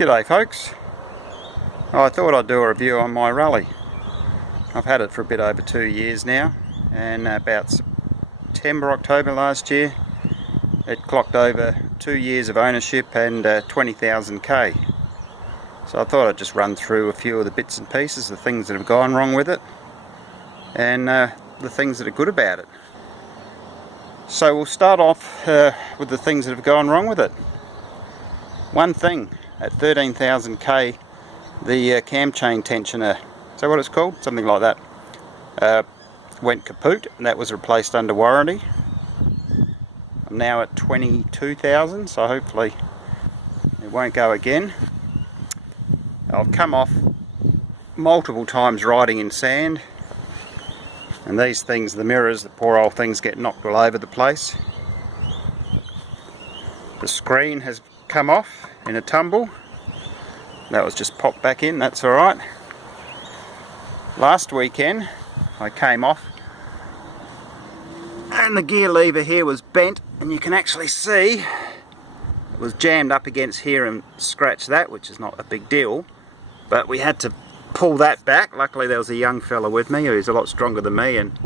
G'day folks. I thought I'd do a review on my Rally. I've had it for a bit over 2 years now, and about September, October last year it clocked over 2 years of ownership and 20,000 k. So I thought I'd just run through a few of the bits and pieces, the things that have gone wrong with it and the things that are good about it. So we'll start off with the things that have gone wrong with it. One thing, at 13,000 k, the cam chain tensioner, is that what it's called? Something like that, went kaput, and that was replaced under warranty. I'm now at 22,000, so hopefully it won't go again. I've come off multiple times riding in sand, and these things, the mirrors, the poor old things get knocked all over the place. The screen has come off in a tumble. That was just popped back in, that's alright. Last weekend I came off and the gear lever here was bent, and you can actually see it was jammed up against here and scratched that, which is not a big deal, but we had to pull that back. Luckily there was a young fella with me who's a lot stronger than me, and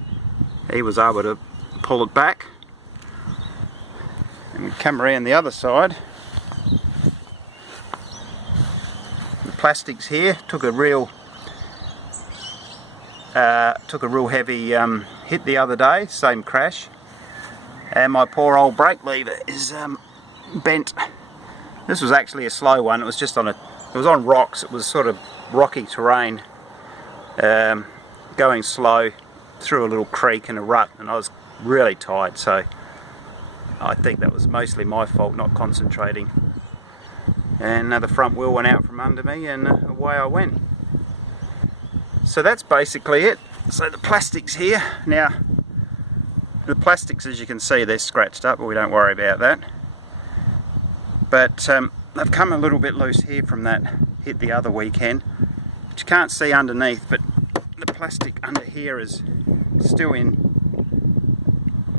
he was able to pull it back. And we come around the other side. The plastics here took a real heavy hit the other day, same crash, and my poor old brake lever is bent. This was actually a slow one. It was just on it was on rocks. It was sort of rocky terrain, going slow through a little creek and a rut, and I was really tired, so I think that was mostly my fault, not concentrating. And the front wheel went out from under me, and away I went. So that's basically it. So the plastics here, now the plastics, as you can see, they're scratched up, but we don't worry about that. But they've come a little bit loose here from that hit the other weekend, which you can't see underneath, but the plastic under here is still in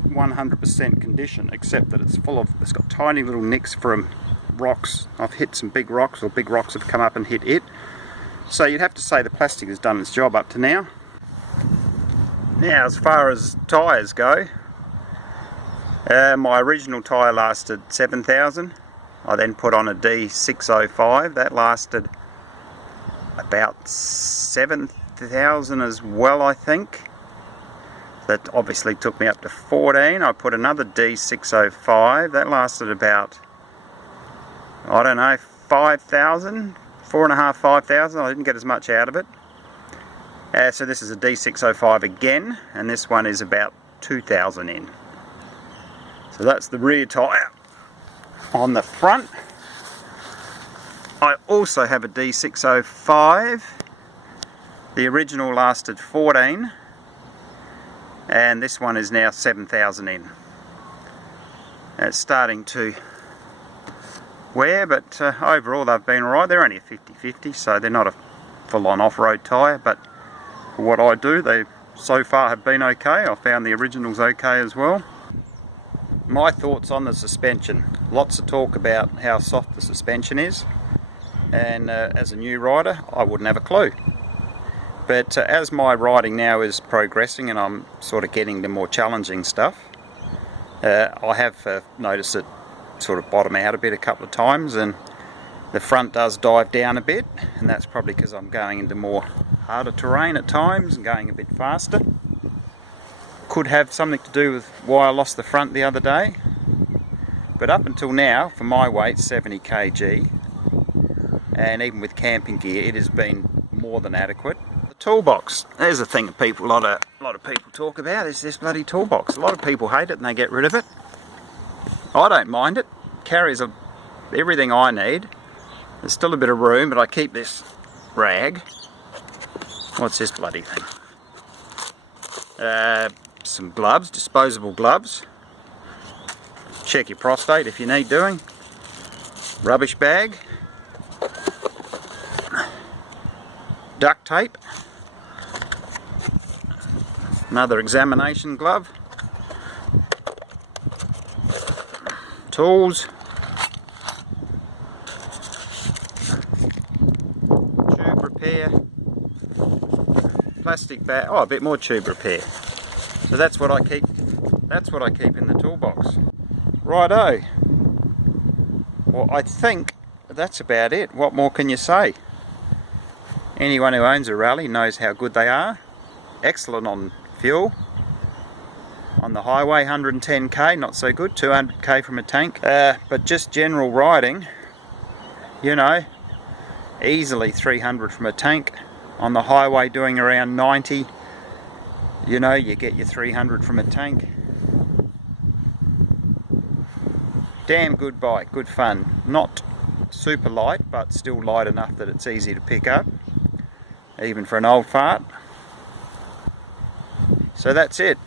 100% condition, except that it's got tiny little nicks from rocks. I've hit some big rocks, or big rocks have come up and hit it. So you'd have to say the plastic has done its job up to now. Now, as far as tyres go, my original tyre lasted 7,000. I then put on a D605. That lasted about 7,000 as well, I think. That obviously took me up to 14. I put another D605. That lasted about, I don't know, 5,000, 4.5, 5,000. I didn't get as much out of it. So this is a D605 again, and this one is about 2,000 in. So that's the rear tyre. On the front, I also have a D605. The original lasted 14, and this one is now 7,000 in. It's starting to wear, but overall they've been alright. They're only a 50-50, so they're not a full-on off-road tyre, but for what I do, they so far have been okay. I found the originals okay as well. My thoughts on the suspension. Lots of talk about how soft the suspension is, and as a new rider I wouldn't have a clue. But as my riding now is progressing and I'm sort of getting the more challenging stuff, I have noticed it sort of bottom out a bit a couple of times, and the front does dive down a bit, and that's probably because I'm going into more harder terrain at times and going a bit faster. Could have something to do with why I lost the front the other day, but up until now, for my weight, 70 kg, and even with camping gear, it has been more than adequate. The toolbox, there's a thing that a lot of people talk about, is this bloody toolbox. A lot of people hate it and they get rid of it. I don't mind it. Carries everything I need. There's still a bit of room, but I keep this rag. What's this bloody thing? Some gloves, disposable gloves. Check your prostate if you need doing. Rubbish bag. Duct tape. Another examination glove. Tools. plastic bag, oh, a bit more tube repair. So that's what I keep. That's what I keep in the toolbox. Righto. Well, I think that's about it. What more can you say? Anyone who owns a Rally knows how good they are. Excellent on fuel. On the highway, 110k, not so good. 200k from a tank. But just general riding, you know, easily 300 from a tank. On the highway doing around 90, you know, you get your 300 from a tank. Damn good bike, good fun. Not super light, but still light enough that it's easy to pick up, even for an old fart. So that's it.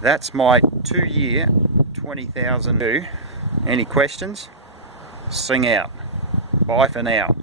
That's my 2-year 20,000. Any questions? Sing out. Bye for now.